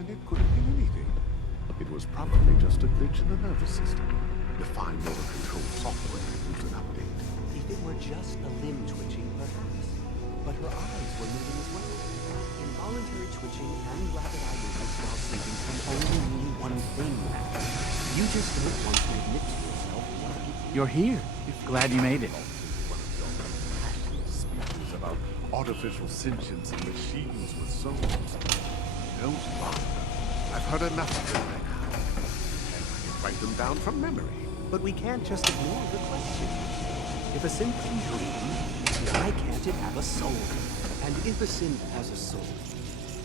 and it could have been anything. It was probably just a glitch in the nervous system. The fine motor control software needs an update. If it were just a limb twitching, perhaps. But her eyes were moving as well. Involuntary twitching and rapid eye movements while sleeping can only mean one thing, Matt. You just don't want to admit to yourself what it is. You're here. Glad you made it. Speeches about artificial sentience and machines with souls. Don't bother. I've heard enough of them by now. And I can write them down from memory. But we can't just ignore the question. If a synth can dream, why can't it have a soul? And if a synth has a soul,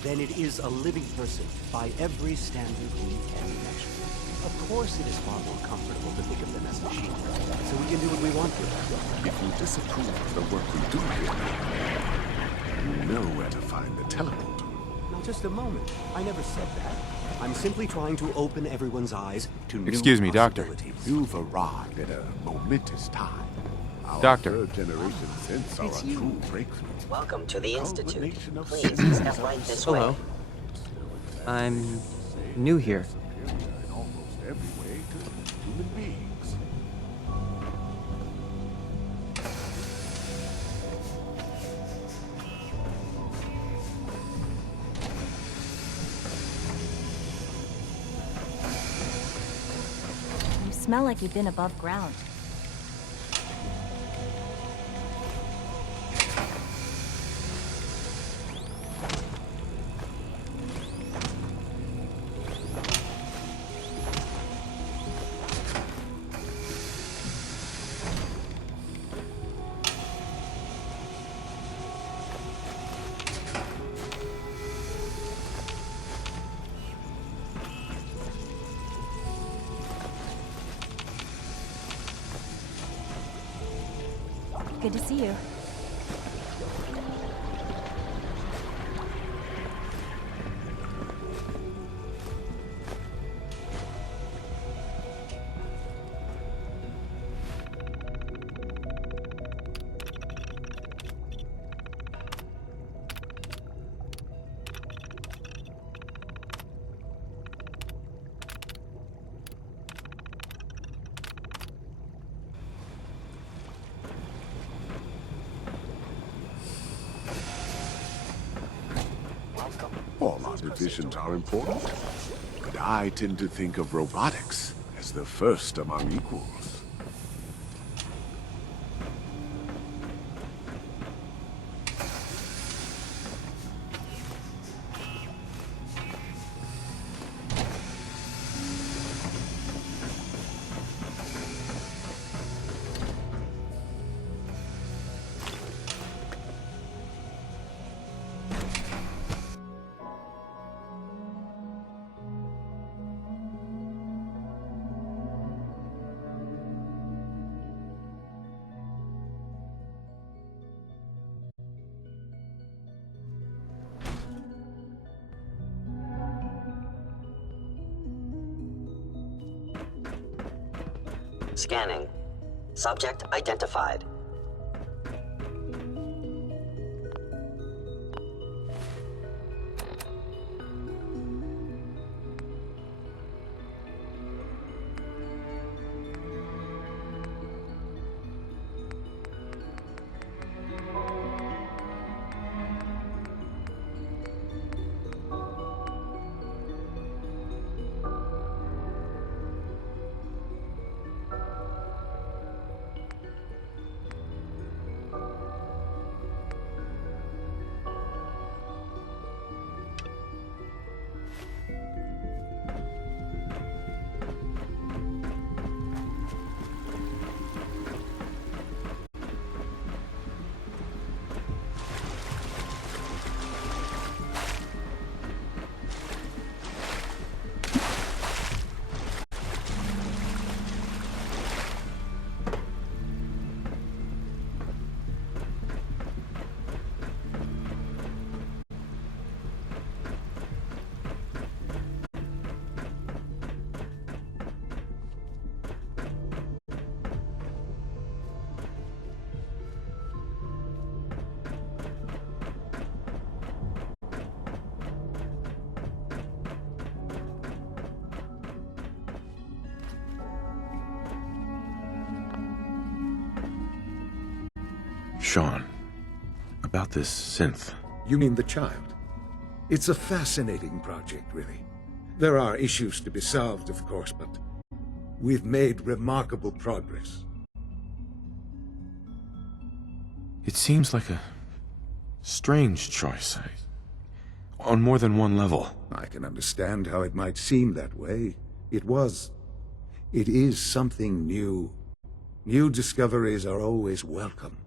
then it is a living person by every standard we can measure. Of course it is far more comfortable to think of them as machines, so we can do what we want with them. If you disapprove of the work we do here, you know where to find the teleport. Now just a moment. I never said that. I'm simply trying to open everyone's eyes to new Excuse me, Doctor. possibilities. You've arrived at a momentous time. Our Doctor. third-generation synths are It's a you. true breakthrough. Welcome to the Institute. Culmination of Please systems step of right this Hello. way. I'm new here. Superior in almost every way to human beings. You smell like you've been above ground. Good to see you. All our divisions are important, but I tend to think of robotics as the first among equals. Scanning. Subject identified. Sean, about this synth. You mean the child? It's a fascinating project, really. There are issues to be solved, of course, but we've made remarkable progress. It seems like a strange choice, on more than one level. I can understand how it might seem that way. It is something new. New discoveries are always welcome.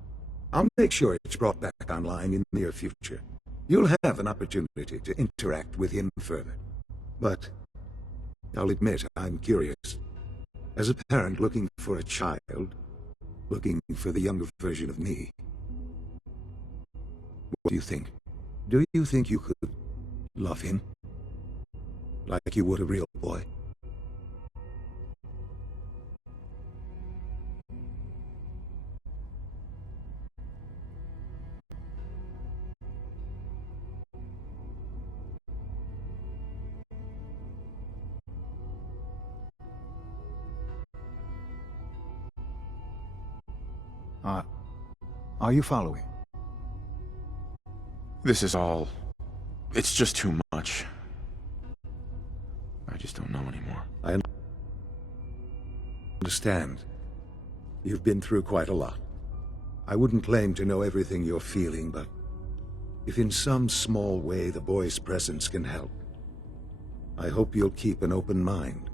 I'll make sure it's brought back online in the near future. You'll have an opportunity to interact with him further. But I'll admit I'm curious. As a parent looking for a child, looking for the younger version of me. What do you think? Do you think you could love him? Like you would a real boy? Are you following? This is all... it's just too much. I just don't know anymore. I understand. You've been through quite a lot. I wouldn't claim to know everything you're feeling, but if in some small way the boy's presence can help, I hope you'll keep an open mind.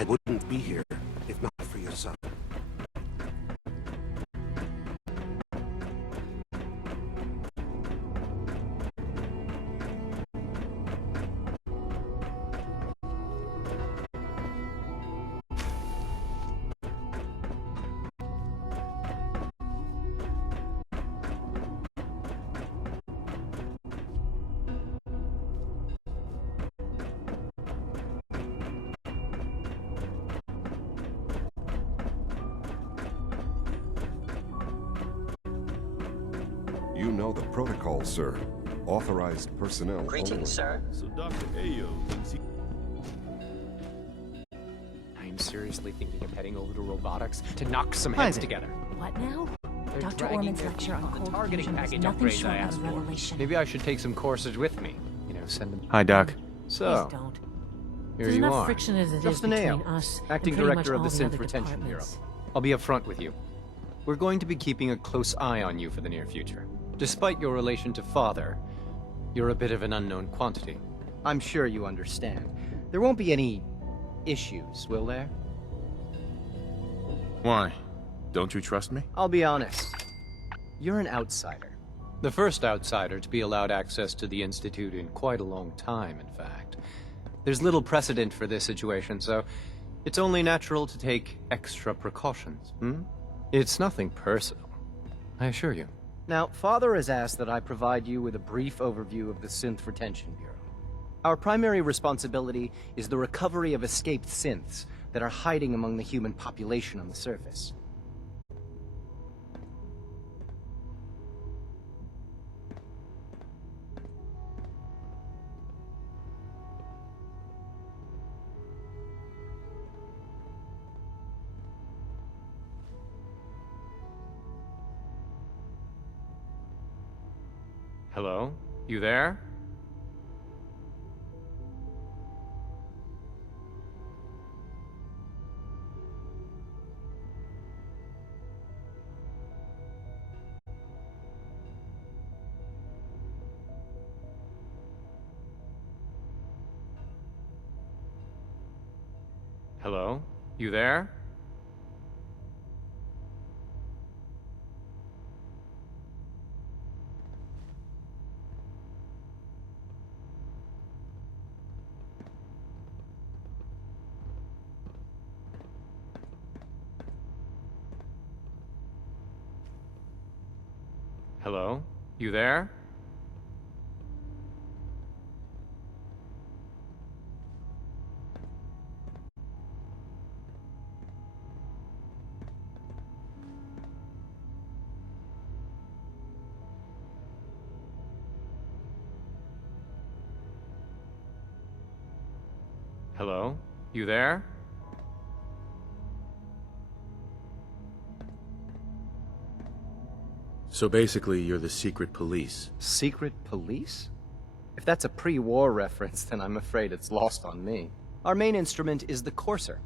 I wouldn't be here if not for your son. You know the protocol, sir. Authorized personnel Greetings, only. sir. So Dr. Ayo thinks he... I am seriously thinking of heading over to robotics to knock some heads together. What now? They're Dr. dragging Orman's their lecture feet on on the cold targeting fusion was package nothing upgrades short I of asked a for. revelation. Maybe I should take some courses with me. You know, send them. Hi, Doc. So, Please don't. here There's you enough are. friction as it is Justin between Ayo, us acting and pretty director of much the all Synth other Retention Bureau. departments. I'll be upfront with you. We're going to be keeping a close eye on you for the near future. Despite your relation to Father, you're a bit of an unknown quantity. I'm sure you understand. There won't be any issues, will there? Why? Don't you trust me? I'll be honest. You're an outsider. The first outsider to be allowed access to the Institute in quite a long time, in fact. There's little precedent for this situation, so it's only natural to take extra precautions, It's nothing personal, I assure you. Now, Father has asked that I provide you with a brief overview of the Synth Retention Bureau. Our primary responsibility is the recovery of escaped synths that are hiding among the human population on the surface. Hello? You there? Hello? You there? Hello? You there? Hello? You there? So basically, you're the secret police. Secret police? If that's a pre-war reference, then I'm afraid it's lost on me. Our main instrument is the Courser,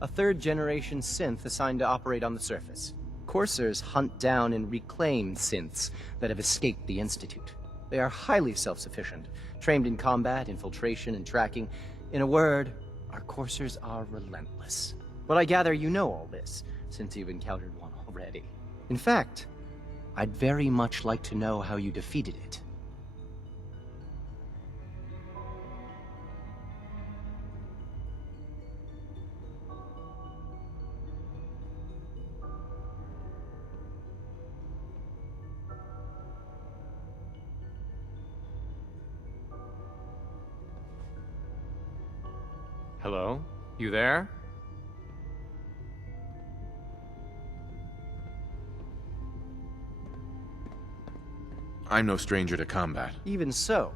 a third-generation synth assigned to operate on the surface. Coursers hunt down and reclaim synths that have escaped the Institute. They are highly self-sufficient, trained in combat, infiltration, and tracking. In a word, our Coursers are relentless. But I gather you know all this, since you've encountered one already. In fact, I'd very much like to know how you defeated it. Hello? You there? I'm no stranger to combat. Even so,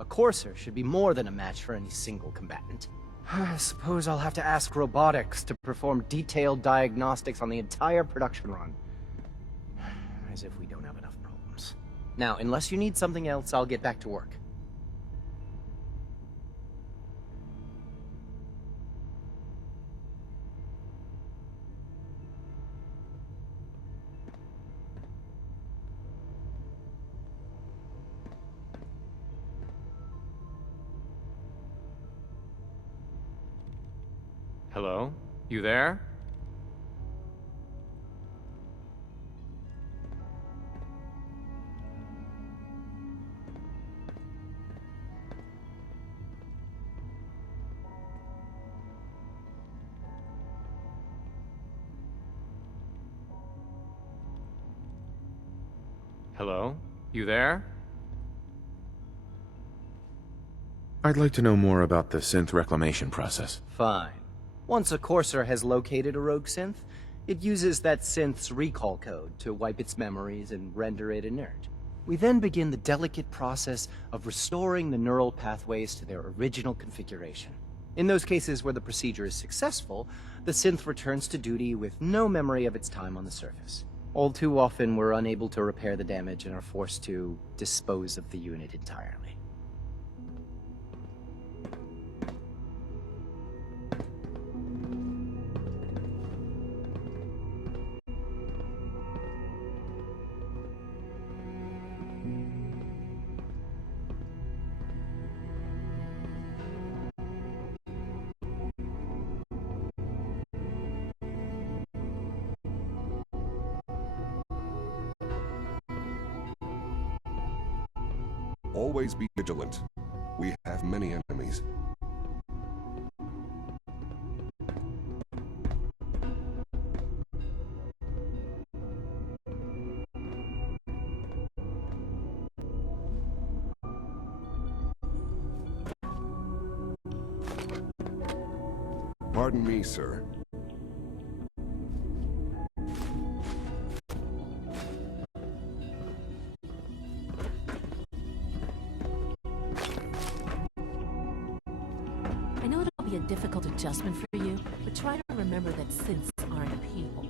a Courser should be more than a match for any single combatant. I suppose I'll have to ask robotics to perform detailed diagnostics on the entire production run. As if we don't have enough problems. Now, unless you need something else, I'll get back to work. Hello? You there? Hello? You there? I'd like to know more about the synth reclamation process. Fine. Once a Courser has located a rogue synth, it uses that synth's recall code to wipe its memories and render it inert. We then begin the delicate process of restoring the neural pathways to their original configuration. In those cases where the procedure is successful, the synth returns to duty with no memory of its time on the surface. All too often, we're unable to repair the damage and are forced to dispose of the unit entirely. Always be vigilant. We have many enemies. Pardon me, sir. I know it'll be a difficult adjustment for you, but try to remember that synths aren't people.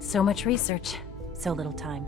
So much research, so little time.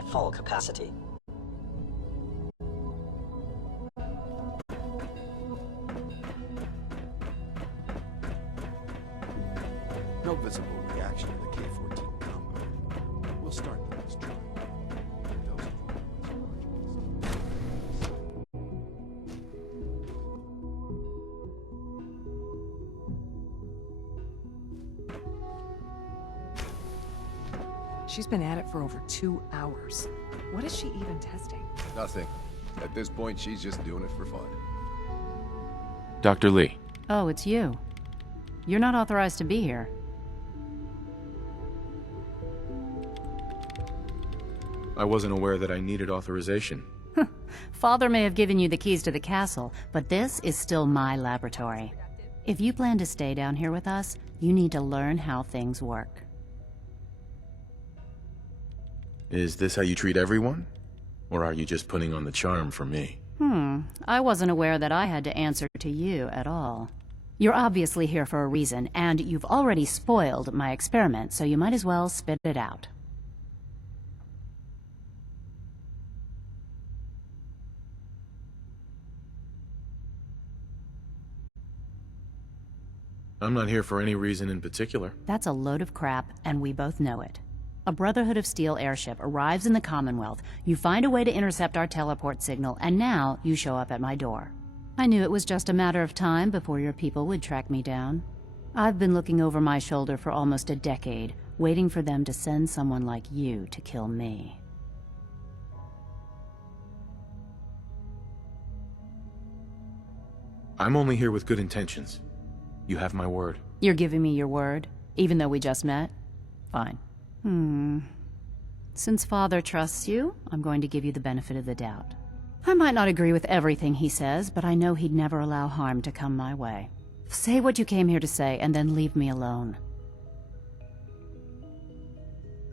at full capacity. No visible reaction to the K-14 combo. We'll start the next trial. Those She's been at it for over 2 hours. What is she even testing? Nothing. At this point, she's just doing it for fun. Dr. Lee. Oh, it's you. You're not authorized to be here. I wasn't aware that I needed authorization. Father may have given you the keys to the castle, but this is still my laboratory. If you plan to stay down here with us, you need to learn how things work. Is this how you treat everyone? Or are you just putting on the charm for me? I wasn't aware that I had to answer to you at all. You're obviously here for a reason, and you've already spoiled my experiment, so you might as well spit it out. I'm not here for any reason in particular. That's a load of crap, and we both know it. A Brotherhood of Steel airship arrives in the Commonwealth, you find a way to intercept our teleport signal, and now you show up at my door. I knew it was just a matter of time before your people would track me down. I've been looking over my shoulder for almost a decade, waiting for them to send someone like you to kill me. I'm only here with good intentions. You have my word. You're giving me your word, even though we just met? Fine. Since Father trusts you, I'm going to give you the benefit of the doubt. I might not agree with everything he says, but I know he'd never allow harm to come my way. Say what you came here to say, and then leave me alone.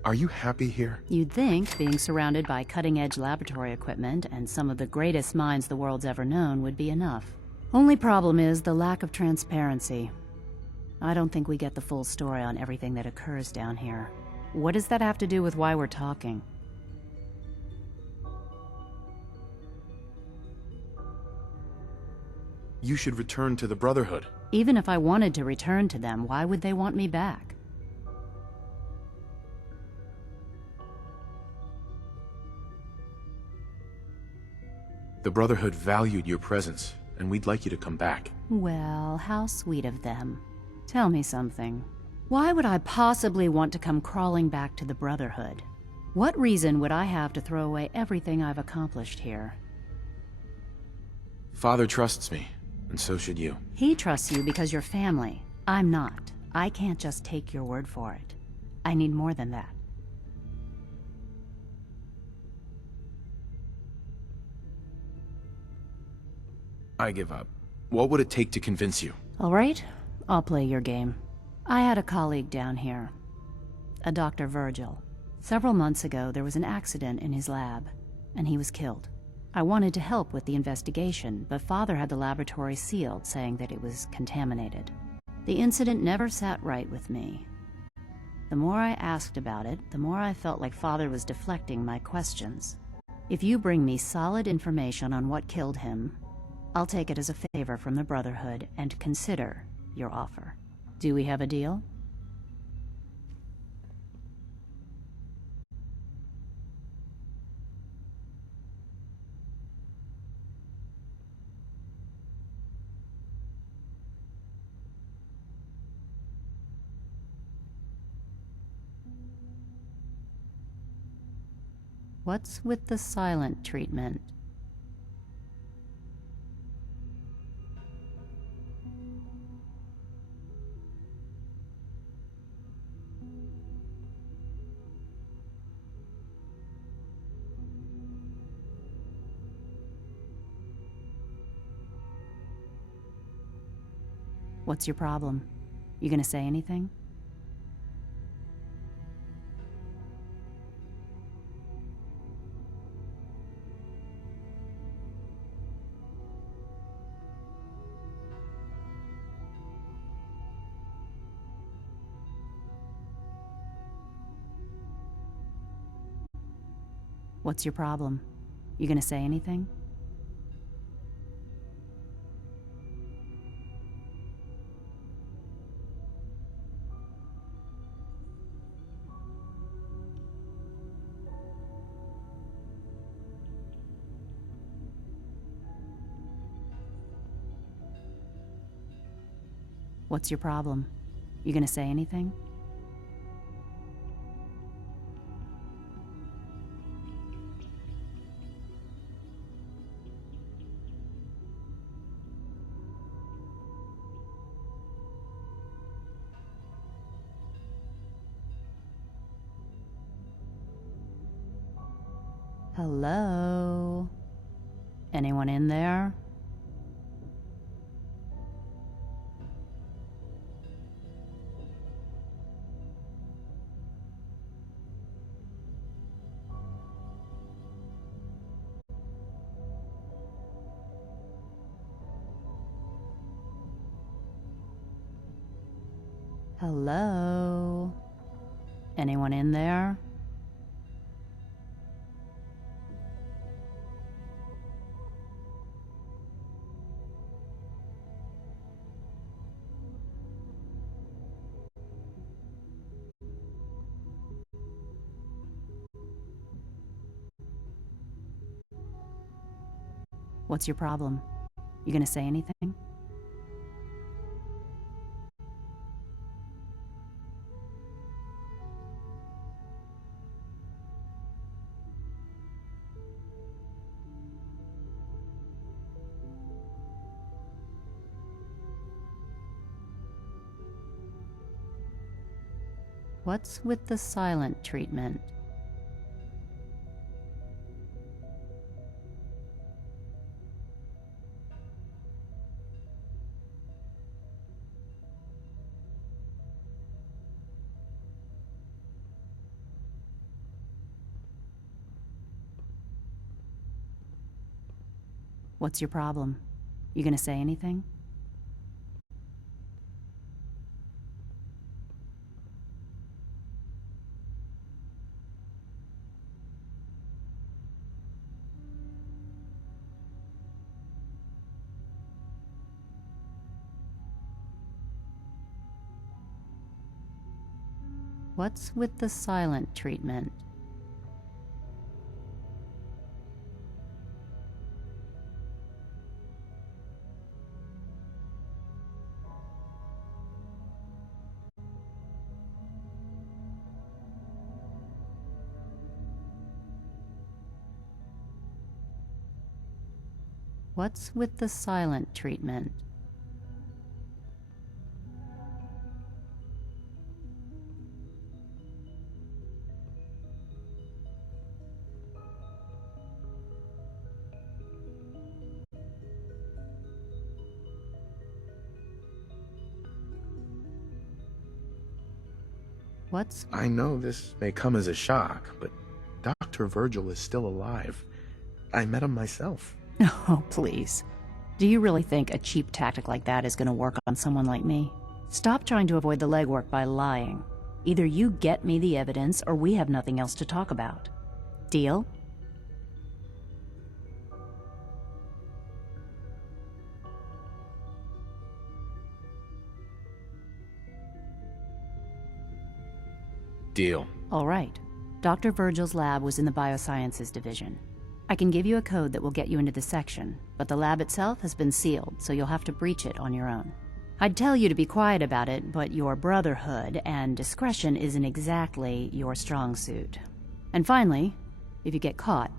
Are you happy here? You'd think being surrounded by cutting-edge laboratory equipment and some of the greatest minds the world's ever known would be enough. Only problem is the lack of transparency. I don't think we get the full story on everything that occurs down here. What does that have to do with why we're talking? You should return to the Brotherhood. Even if I wanted to return to them, why would they want me back? The Brotherhood valued your presence, and we'd like you to come back. Well, how sweet of them. Tell me something. Why would I possibly want to come crawling back to the Brotherhood? What reason would I have to throw away everything I've accomplished here? Father trusts me, and so should you. He trusts you because you're family. I'm not. I can't just take your word for it. I need more than that. I give up. What would it take to convince you? All right, I'll play your game. I had a colleague down here, a Dr. Virgil. Several months ago, there was an accident in his lab, and he was killed. I wanted to help with the investigation, but Father had the laboratory sealed, saying that it was contaminated. The incident never sat right with me. The more I asked about it, the more I felt like Father was deflecting my questions. If you bring me solid information on what killed him, I'll take it as a favor from the Brotherhood and consider your offer. Do we have a deal? What's with the silent treatment? What's your problem? You gonna say anything? What's your problem? You gonna say anything? What's your problem? You gonna say anything? Hello? Anyone in there? Hello? Anyone in there? What's your problem? You gonna say anything? What's with the silent treatment? What's your problem? You gonna say anything? What's with the silent treatment? What's with the silent treatment? What's... I know this may come as a shock, but Dr. Virgil is still alive. I met him myself. Oh, please. Do you really think a cheap tactic like that is going to work on someone like me? Stop trying to avoid the legwork by lying. Either you get me the evidence, or we have nothing else to talk about. Deal? Deal. All right. Dr. Virgil's lab was in the Biosciences division. I can give you a code that will get you into the section, but the lab itself has been sealed, so you'll have to breach it on your own. I'd tell you to be quiet about it, but your brotherhood and discretion isn't exactly your strong suit. And finally, if you get caught,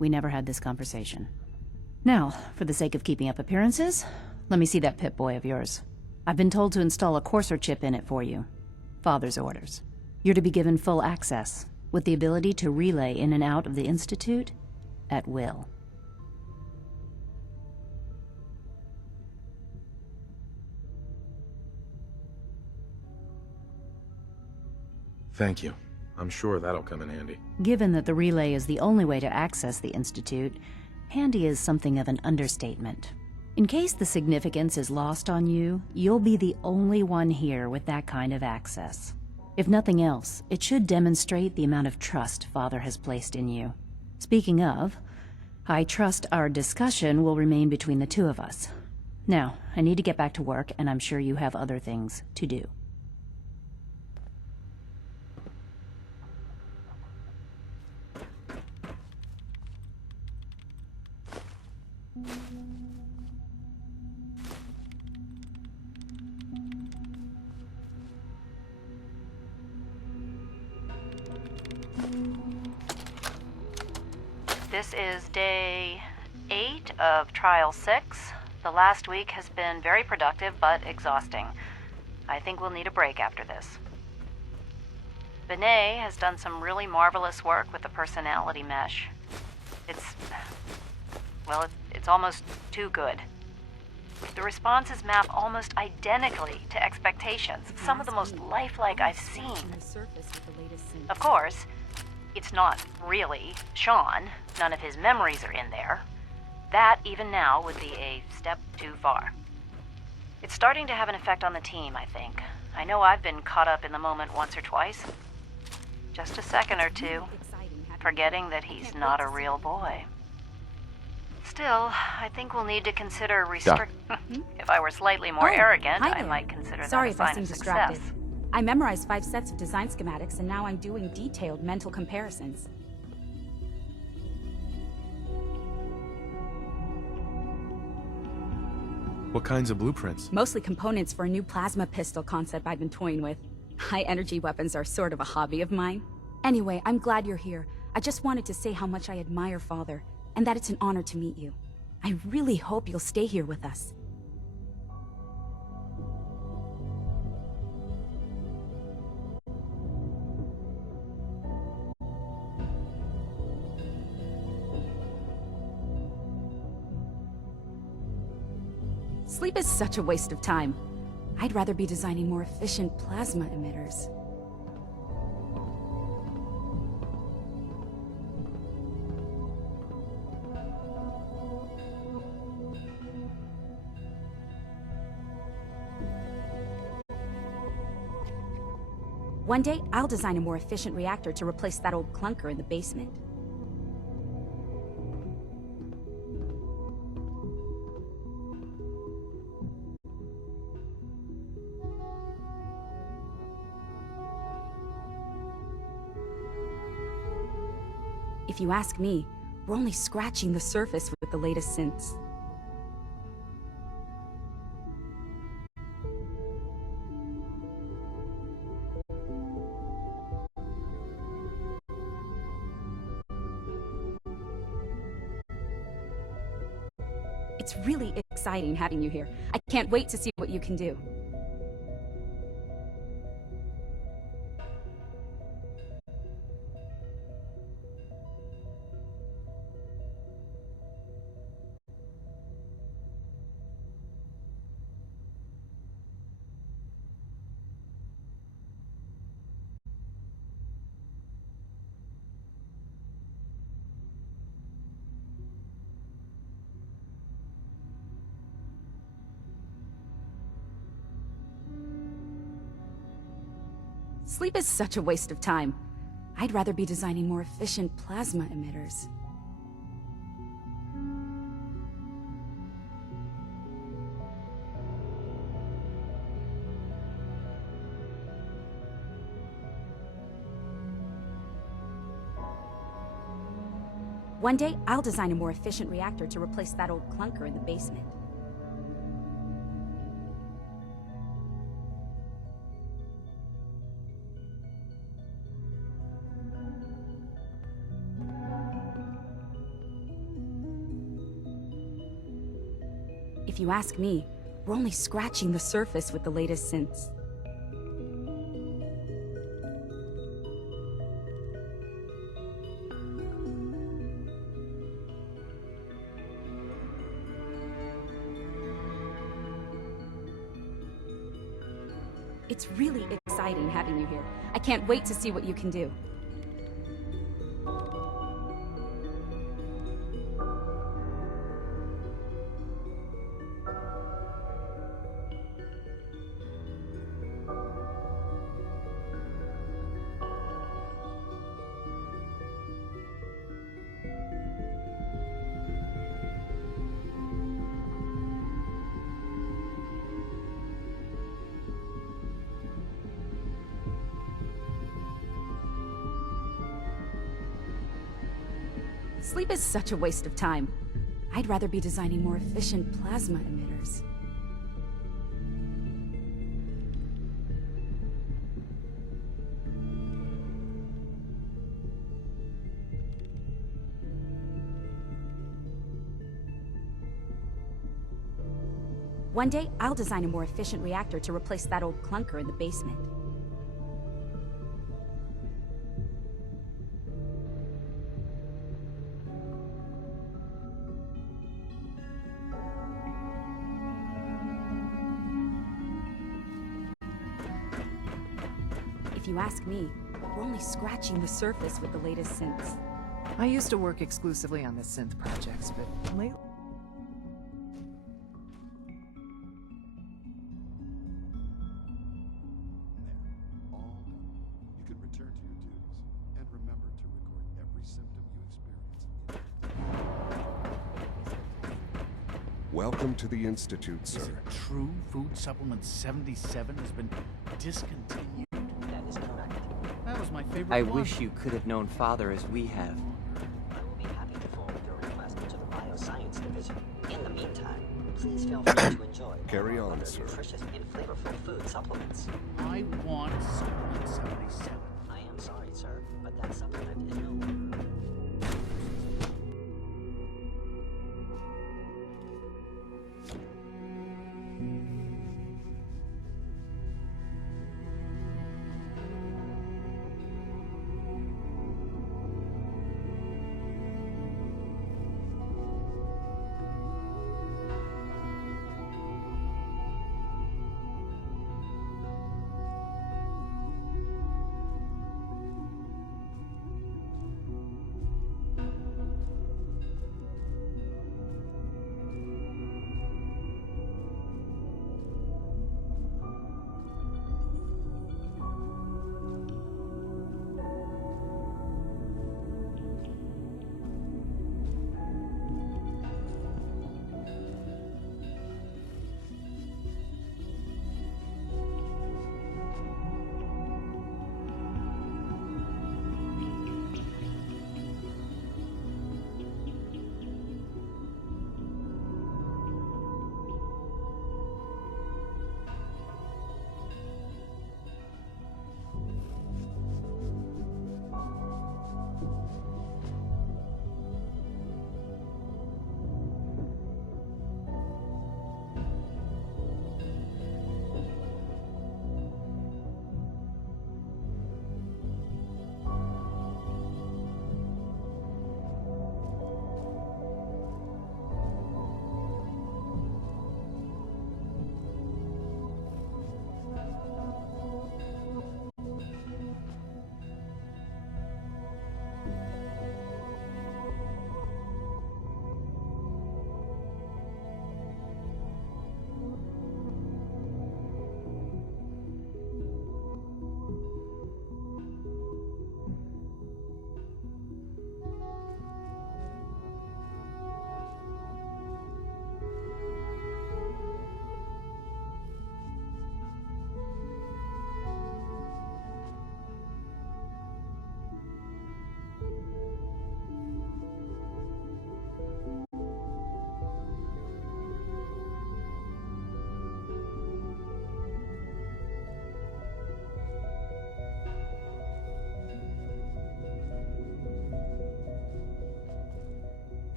we never had this conversation. Now, for the sake of keeping up appearances, let me see that Pip-Boy of yours. I've been told to install a Courser chip in it for you. Father's orders. You're to be given full access, with the ability to relay in and out of the Institute at will. Thank you. I'm sure that'll come in handy. Given that the relay is the only way to access the Institute, handy is something of an understatement. In case the significance is lost on you, you'll be the only one here with that kind of access. If nothing else, it should demonstrate the amount of trust Father has placed in you. Speaking of, I trust our discussion will remain between the two of us. Now, I need to get back to work, and I'm sure you have other things to do. This is day 8 of Trial 6. The last week has been very productive, but exhausting. I think we'll need a break after this. Benet has done some really marvelous work with the personality mesh. It's almost too good. The responses map almost identically to expectations, some of the most lifelike I've seen. Of course, it's not really Sean. None of his memories are in there. That, even now, would be a step too far. It's starting to have an effect on the team, I think. I know I've been caught up in the moment once or twice. Just a second or two, forgetting that he's not a real boy. Still, I think we'll need to consider If I were slightly more arrogant, I might consider that a sign of success. I memorized 5 sets of design schematics, and now I'm doing detailed mental comparisons. What kinds of blueprints? Mostly components for a new plasma pistol concept I've been toying with. High-energy weapons are sort of a hobby of mine. Anyway, I'm glad you're here. I just wanted to say how much I admire Father, and that it's an honor to meet you. I really hope you'll stay here with us. Sleep is such a waste of time. I'd rather be designing more efficient plasma emitters. One day, I'll design a more efficient reactor to replace that old clunker in the basement. If you ask me, we're only scratching the surface with the latest synths. It's really exciting having you here. I can't wait to see what you can do. Sleep is such a waste of time. I'd rather be designing more efficient plasma emitters. One day, I'll design a more efficient reactor to replace that old clunker in the basement. If you ask me, we're only scratching the surface with the latest synths. It's really exciting having you here. I can't wait to see what you can do. Sleep is such a waste of time. I'd rather be designing more efficient plasma emitters. One day, I'll design a more efficient reactor to replace that old clunker in the basement. If you ask me, we're only scratching the surface with the latest synths. I used to work exclusively on the synth projects, but lately... All done. You can return to your duties. And remember to record every symptom you experience. Welcome to the Institute, sir. Is it true Food Supplement 77 has been discontinued? That is correct. That was my favorite I one. wish you could have known Father as we have. I will be happy to forward your request to the Bioscience Division. In the meantime, please feel free to enjoy Carry all on, other sir. nutritious and flavorful food supplements. I want Supplement 77. I am sorry, sir, but that supplement is no longer.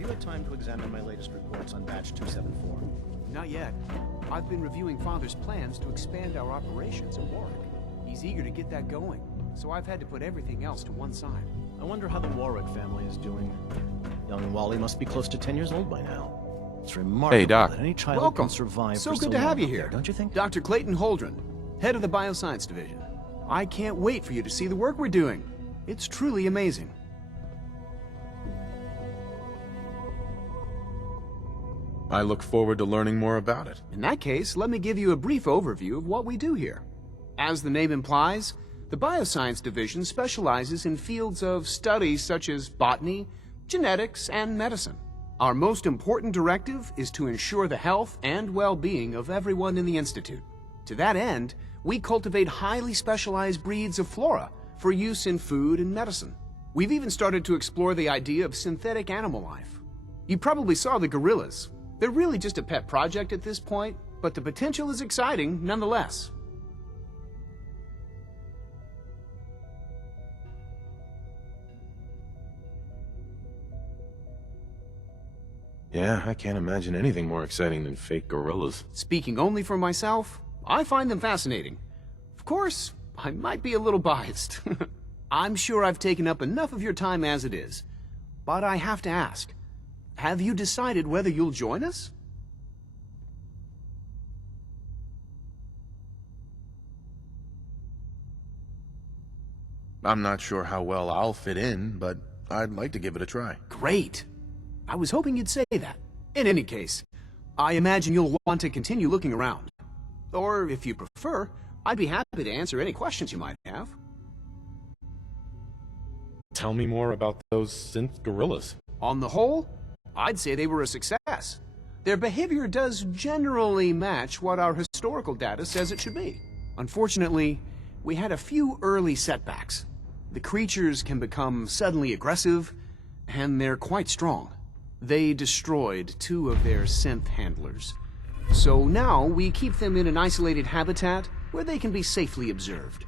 Have you had time to examine my latest reports on Batch 274? Not yet. I've been reviewing Father's plans to expand our operations at Warwick. He's eager to get that going, so I've had to put everything else to one side. I wonder how the Warwick family is doing. Young Wally must be close to 10 years old by now. It's remarkable Hey, Doc. that any child Welcome. can survive So for good to have long you up here, there, don't you think? Dr. Clayton Holdren, head of the Bioscience Division. I can't wait for you to see the work we're doing. It's truly amazing. I look forward to learning more about it. In that case, let me give you a brief overview of what we do here. As the name implies, the Bioscience Division specializes in fields of study such as botany, genetics, and medicine. Our most important directive is to ensure the health and well-being of everyone in the Institute. To that end, we cultivate highly specialized breeds of flora for use in food and medicine. We've even started to explore the idea of synthetic animal life. You probably saw the gorillas. They're really just a pet project at this point, but the potential is exciting nonetheless. Yeah, I can't imagine anything more exciting than fake gorillas. Speaking only for myself, I find them fascinating. Of course, I might be a little biased. I'm sure I've taken up enough of your time as it is. But I have to ask, have you decided whether you'll join us? I'm not sure how well I'll fit in, but I'd like to give it a try. Great. I was hoping you'd say that. In any case, I imagine you'll want to continue looking around. Or, if you prefer, I'd be happy to answer any questions you might have. Tell me more about those synth gorillas. On the whole, I'd say they were a success. Their behavior does generally match what our historical data says it should be. Unfortunately, we had a few early setbacks. The creatures can become suddenly aggressive, and they're quite strong. They destroyed 2 of their synth handlers. So now we keep them in an isolated habitat where they can be safely observed.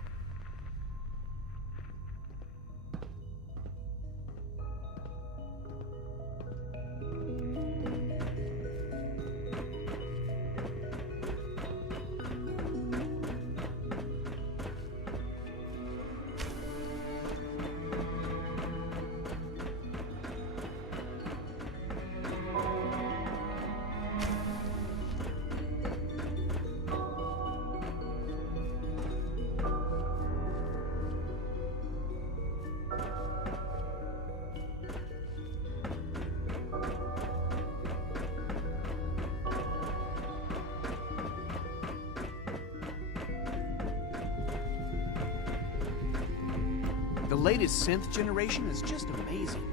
The latest synth generation is just amazing.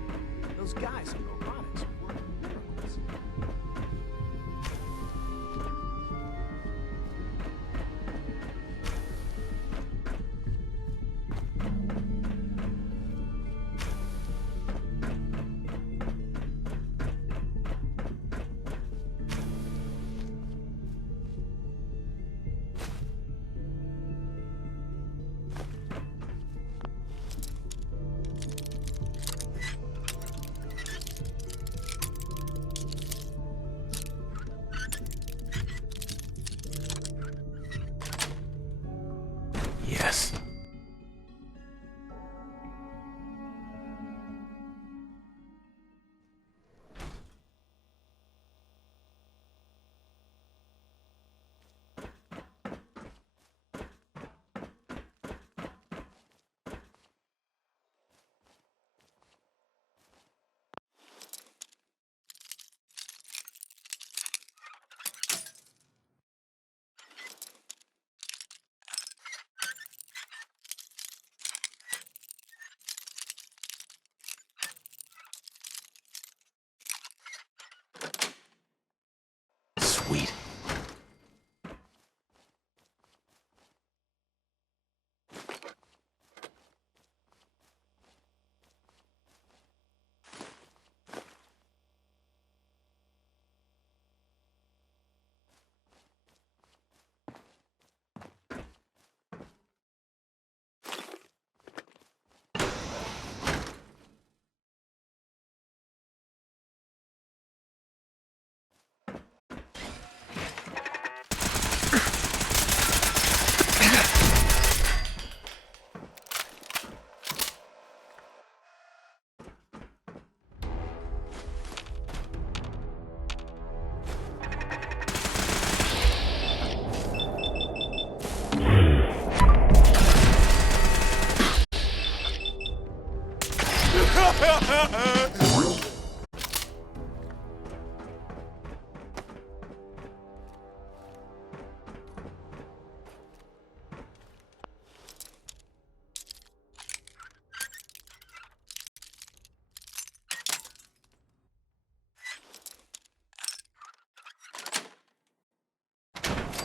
Those guys in robotics are working miracles. Yes. Sweet.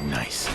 Nice.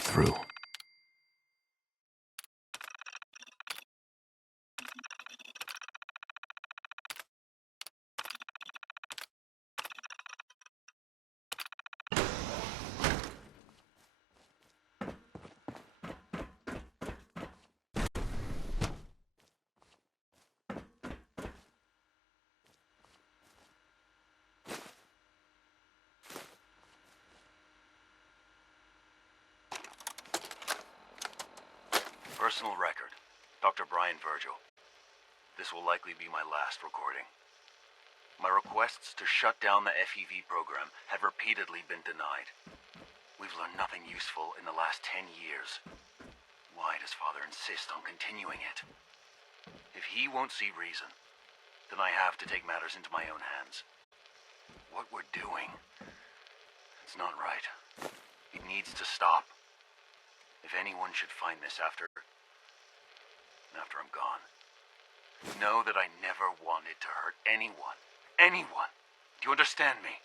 through. Personal record, Dr. Brian Virgil. This will likely be my last recording. My requests to shut down the FEV program have repeatedly been denied. We've learned nothing useful in the last 10 years. Why does Father insist on continuing it? If he won't see reason, then I have to take matters into my own hands. What we're doing, it's not right. It needs to stop. If anyone should find this after I'm gone, know that I never wanted to hurt anyone. Anyone! Do you understand me?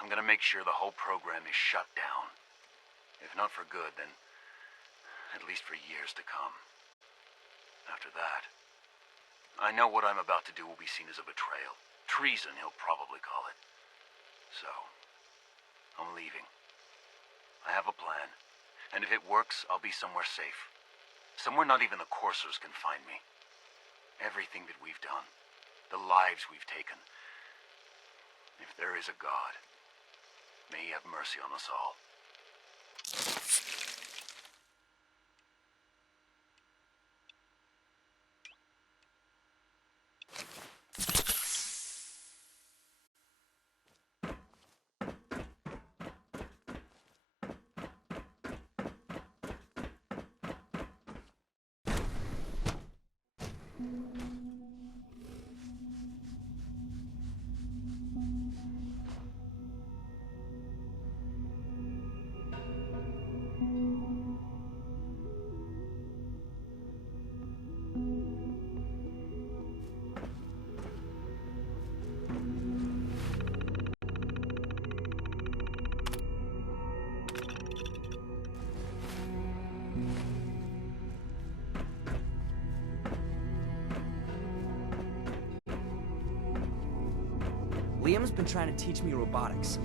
I'm gonna make sure the whole program is shut down. If not for good, then at least for years to come. After that, I know what I'm about to do will be seen as a betrayal. Treason, he'll probably call it. So, I'm leaving. I have a plan. And if it works, I'll be somewhere safe. Somewhere not even the coursers can find me. Everything that we've done, the lives we've taken. If there is a God, may he have mercy on us all. Liam's been trying to teach me robotics.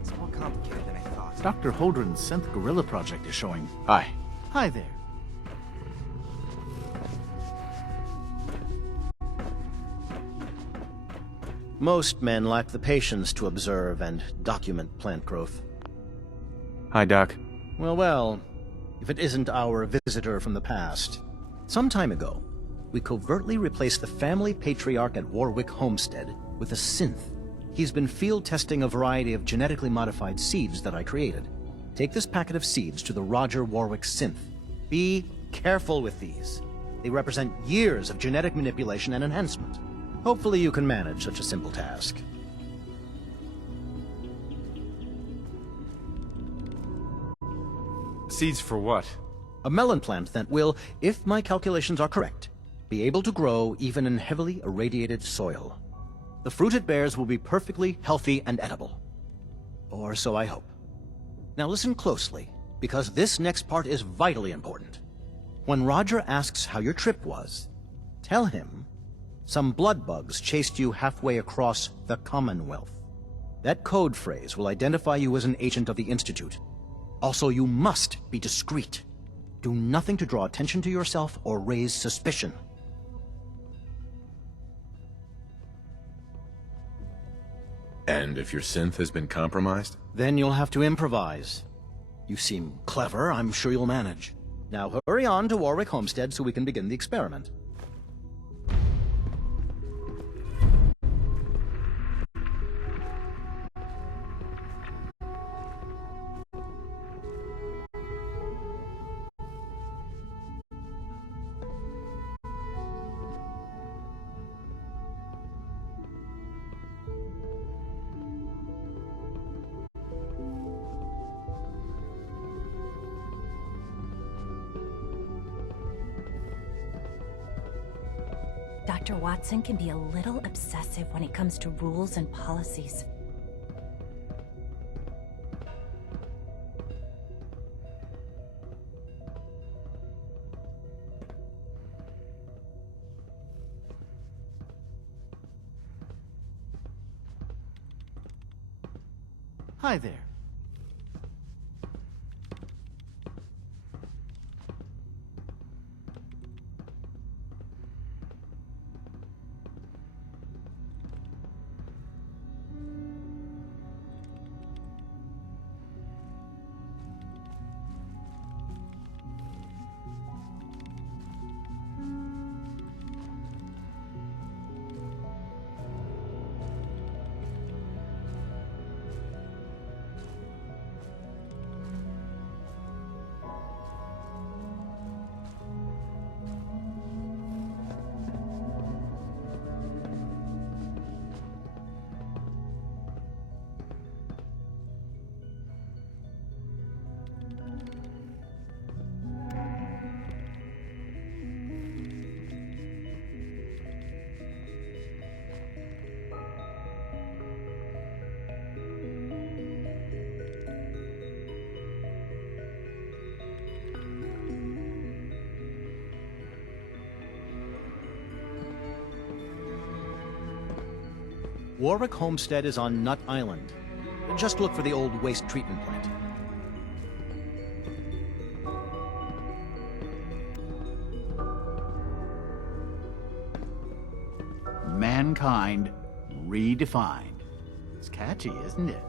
It's more complicated than I thought. Dr. Holdren's Synth Gorilla project is showing. Hi. Hi there. Most men lack the patience to observe and document plant growth. Hi, Doc. Well, if it isn't our visitor from the past. Some time ago, we covertly replaced the family patriarch at Warwick Homestead with a synth. He's been field testing a variety of genetically modified seeds that I created. Take this packet of seeds to the Roger Warwick synth. Be careful with these. They represent years of genetic manipulation and enhancement. Hopefully you can manage such a simple task. Seeds for what? A melon plant that will, if my calculations are correct, be able to grow even in heavily irradiated soil. The fruit it bears will be perfectly healthy and edible. Or so I hope. Now listen closely, because this next part is vitally important. When Roger asks how your trip was, tell him some blood bugs chased you halfway across the Commonwealth. That code phrase will identify you as an agent of the Institute. Also, you must be discreet. Do nothing to draw attention to yourself or raise suspicion. And if your synth has been compromised? Then you'll have to improvise. You seem clever. I'm sure you'll manage. Now hurry on to Warwick Homestead so we can begin the experiment. Dr. Watson can be a little obsessive when it comes to rules and policies. Hi there. Warwick Homestead is on Nut Island. Just look for the old waste treatment plant. Mankind redefined. It's catchy, isn't it?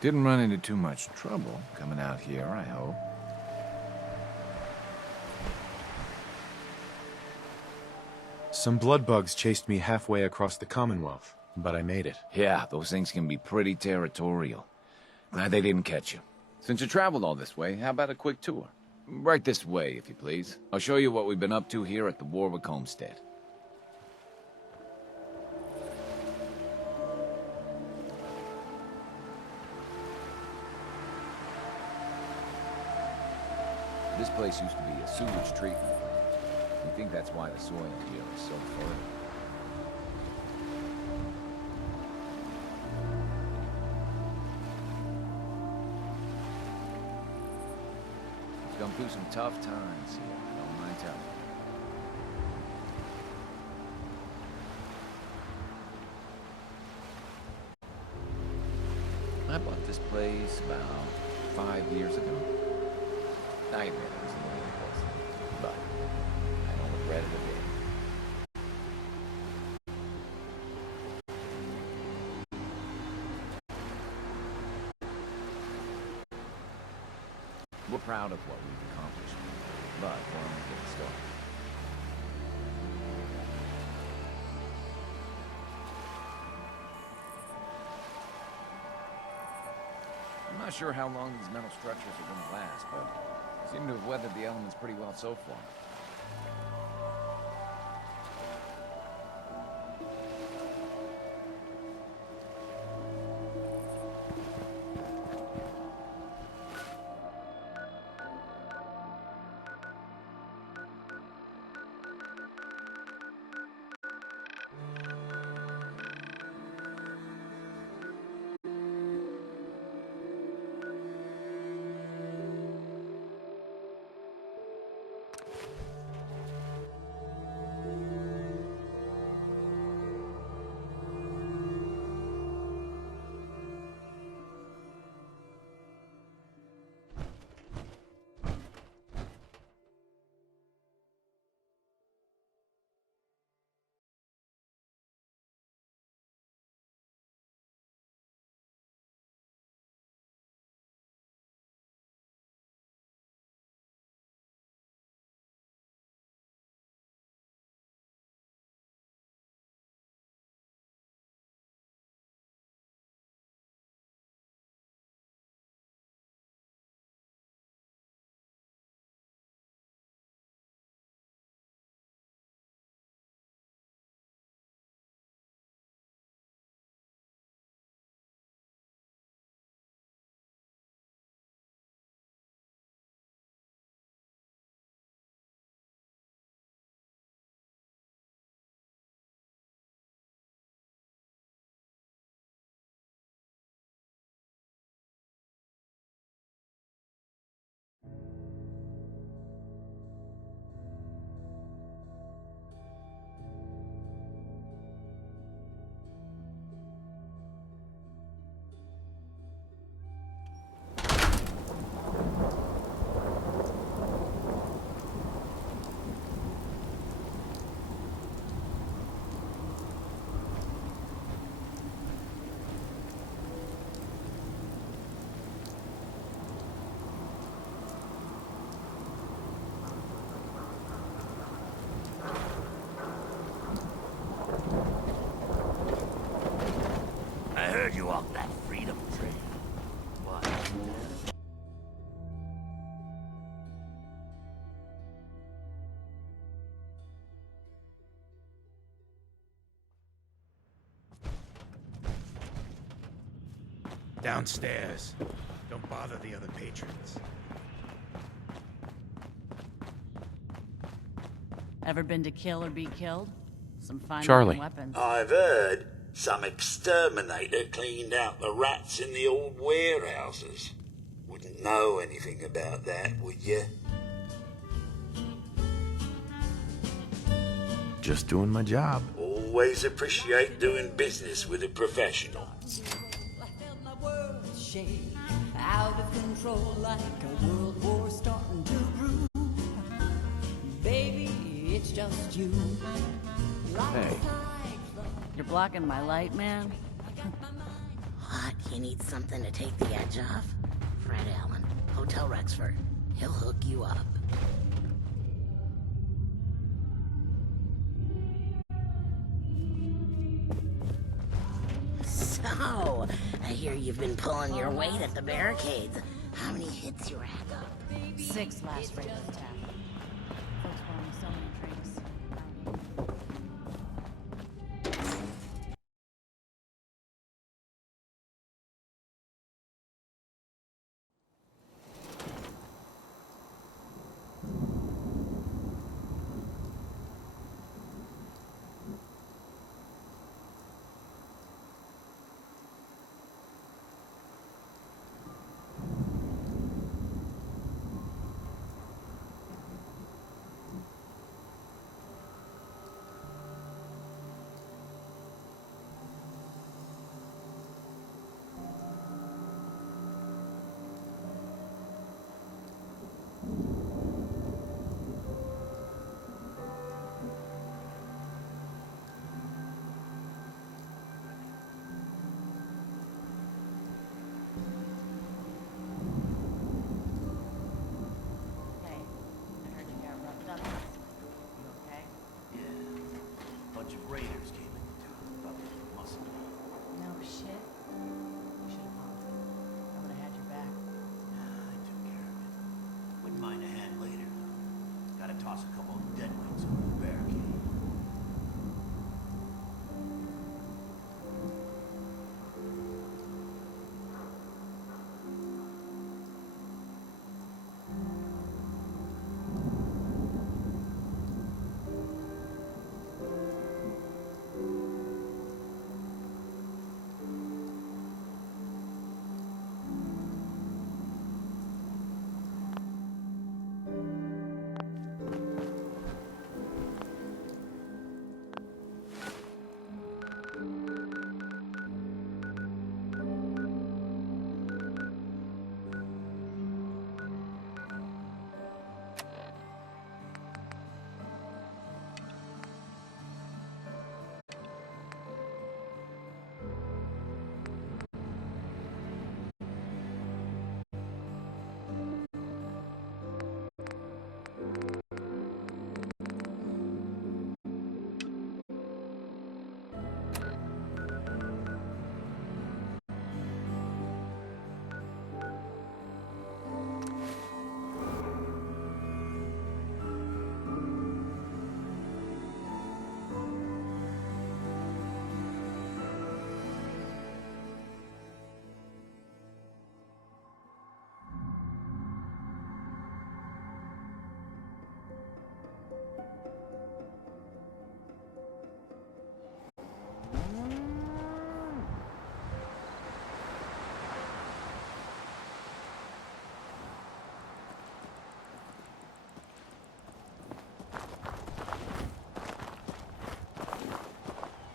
Didn't run into too much trouble coming out here, I hope. Some blood bugs chased me halfway across the Commonwealth, but I made it. Yeah, those things can be pretty territorial. Glad they didn't catch you. Since you traveled all this way, how about a quick tour? Right this way, if you please. I'll show you what we've been up to here at the Warwick Homestead. This place used to be a sewage treatment plant. We think that's why the soil here is so fertile. We've gone through some tough times here, don't mind telling you. I bought this place about 5 years ago. I admit it was a little impulsive, but I don't regret it a bit. We're proud of what we've accomplished, but we're only getting started. I'm not sure how long these metal structures are going to last, but they seem to have weathered the elements pretty well so far. I heard you walk that freedom train. What? Downstairs. Don't bother the other patrons. Ever been to kill or be killed? Some fine Charlie. weapons. I've heard some exterminator cleaned out the rats in the old warehouses. Wouldn't know anything about that, would you? Just doing my job. Always appreciate doing business with a professional. Out of control like a world war starting to brew. Baby, it's just you. Hey. You're blocking my light, man. What? You need something to take the edge off? Fred Allen, Hotel Rexford. He'll hook you up. So, I hear you've been pulling your weight at the barricades. How many hits you rack up? 6 last raid attack. Folks bought me so many drinks. toss a couple of deadweights on the barricade.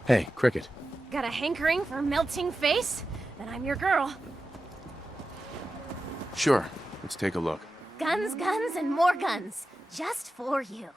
Hey, Cricket. Got a hankering for melting face? Then I'm your girl. Sure, let's take a look. Guns, guns, and more guns. Just for you.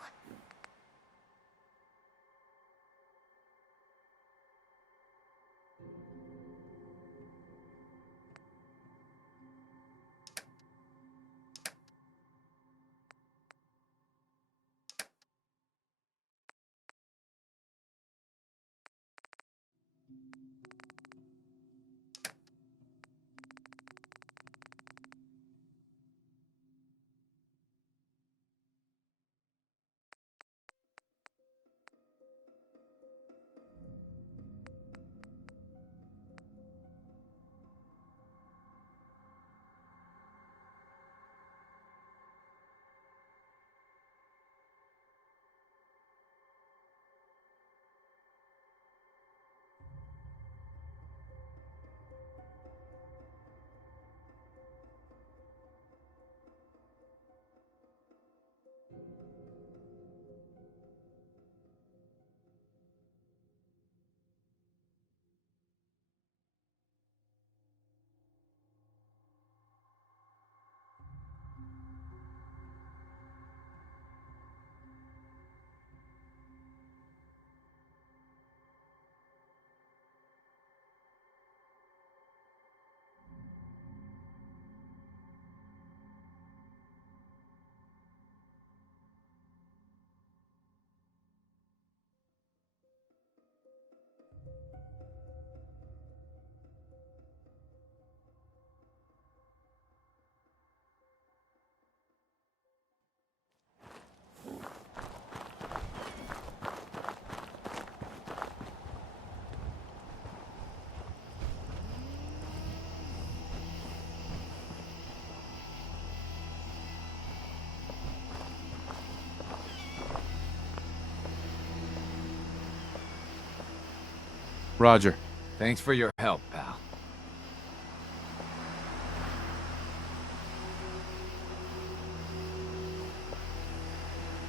Roger. Thanks for your help, pal.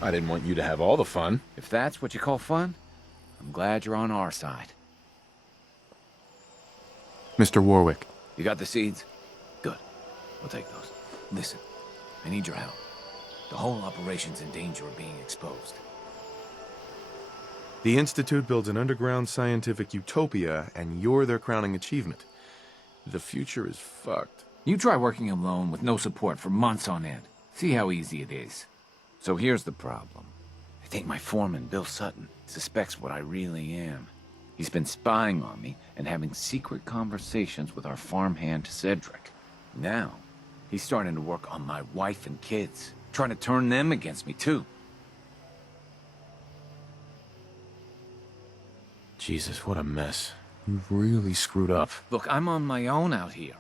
I didn't want you to have all the fun. If that's what you call fun, I'm glad you're on our side. Mr. Warwick. You got the seeds? Good. I'll take those. Listen, I need your help. The whole operation's in danger of being exposed. The Institute builds an underground scientific utopia, and you're their crowning achievement. The future is fucked. You try working alone with no support for months on end. See how easy it is. So here's the problem. I think my foreman, Bill Sutton, suspects what I really am. He's been spying on me and having secret conversations with our farmhand, Cedric. Now, he's starting to work on my wife and kids, trying to turn them against me, too. Jesus, what a mess. You've really screwed up. Look, I'm on my own out here.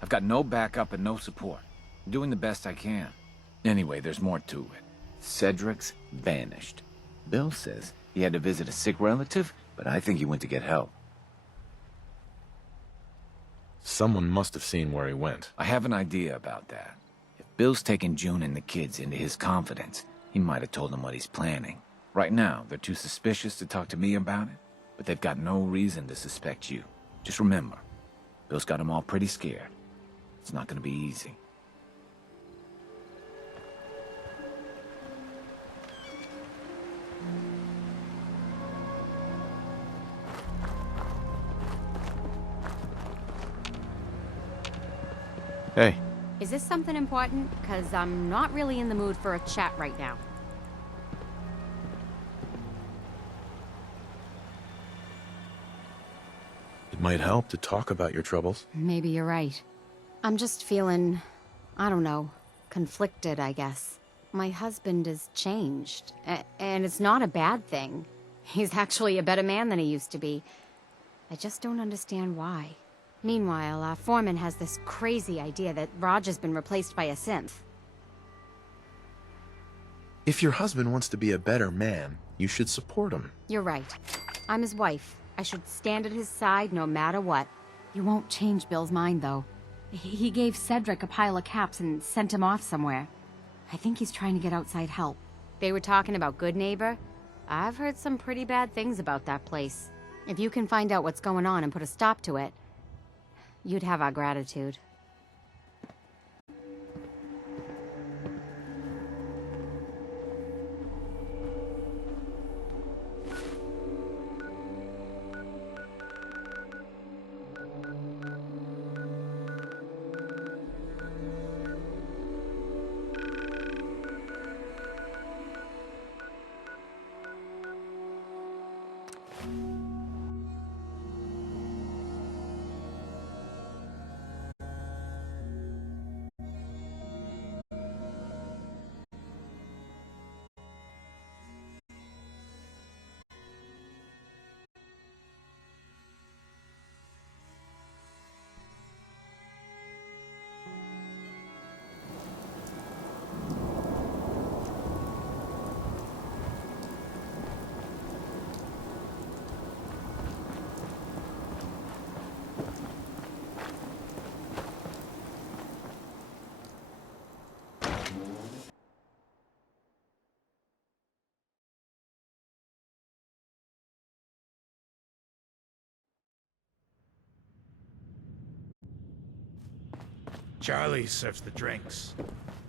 I've got no backup and no support. I'm doing the best I can. Anyway, there's more to it. Cedric's vanished. Bill says he had to visit a sick relative, but I think he went to get help. Someone must have seen where he went. I have an idea about that. If Bill's taken June and the kids into his confidence, he might have told them what he's planning. Right now, they're too suspicious to talk to me about it, but they've got no reason to suspect you. Just remember, Bill's got them all pretty scared. It's not gonna be easy. Hey. Is this something important? Because I'm not really in the mood for a chat right now. It might help to talk about your troubles. Maybe you're right. I'm just feeling, I don't know, conflicted, I guess. My husband has changed, and it's not a bad thing. He's actually a better man than he used to be. I just don't understand why. Meanwhile, our foreman has this crazy idea that Roger's been replaced by a synth. If your husband wants to be a better man, you should support him. You're right. I'm his wife. I should stand at his side no matter what. You won't change Bill's mind, though. He gave Cedric a pile of caps and sent him off somewhere. I think he's trying to get outside help. They were talking about Good Neighbor. I've heard some pretty bad things about that place. If you can find out what's going on and put a stop to it, you'd have our gratitude. Charlie serves the drinks.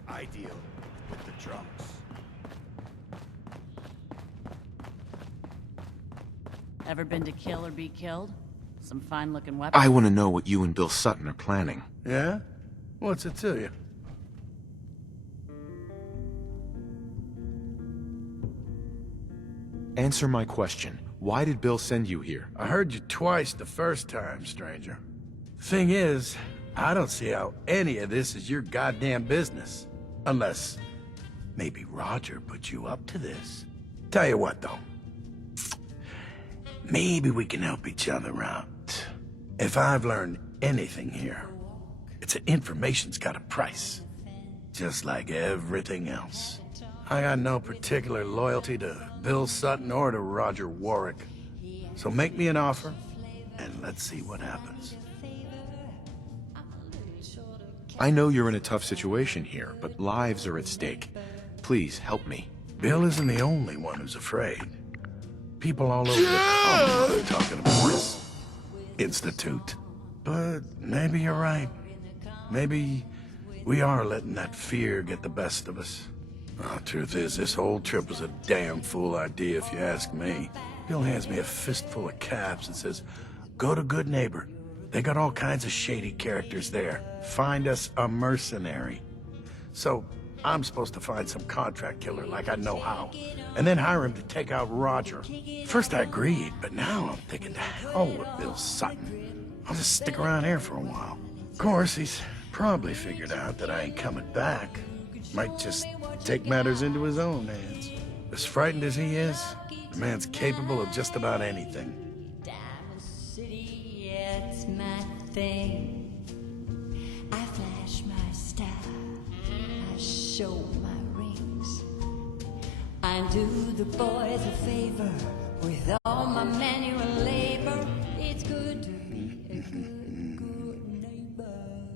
I deal with the drunks. Ever been to kill or be killed? Some fine-looking weapons? I want to know what you and Bill Sutton are planning. Yeah? What's it to you? Answer my question. Why did Bill send you here? I heard you twice the first time, stranger. Thing is, I don't see how any of this is your goddamn business. Unless, maybe Roger put you up to this. Tell you what, though. Maybe we can help each other out. If I've learned anything here, it's that information's got a price. Just like everything else. I got no particular loyalty to Bill Sutton or to Roger Warwick. So make me an offer, and let's see what happens. I know you're in a tough situation here, but lives are at stake. Please, help me. Bill isn't the only one who's afraid. People all over the Commonwealth are talking about this institute. But maybe you're right. Maybe we are letting that fear get the best of us. Well, truth is, this whole trip was a damn fool idea if you ask me. Bill hands me a fistful of caps and says, go to Good Neighbor. They got all kinds of shady characters there. Find us a mercenary. So, I'm supposed to find some contract killer like I know how, and then hire him to take out Roger. First I agreed, but now I'm thinking to hell with Bill Sutton. I'll just stick around here for a while. Of course, he's probably figured out that I ain't coming back. Might just take matters into his own hands. As frightened as he is, the man's capable of just about anything. thing. I flash my star, I show my rings. I do the boys a favor with all my manual labor. It's good to be a good neighbor.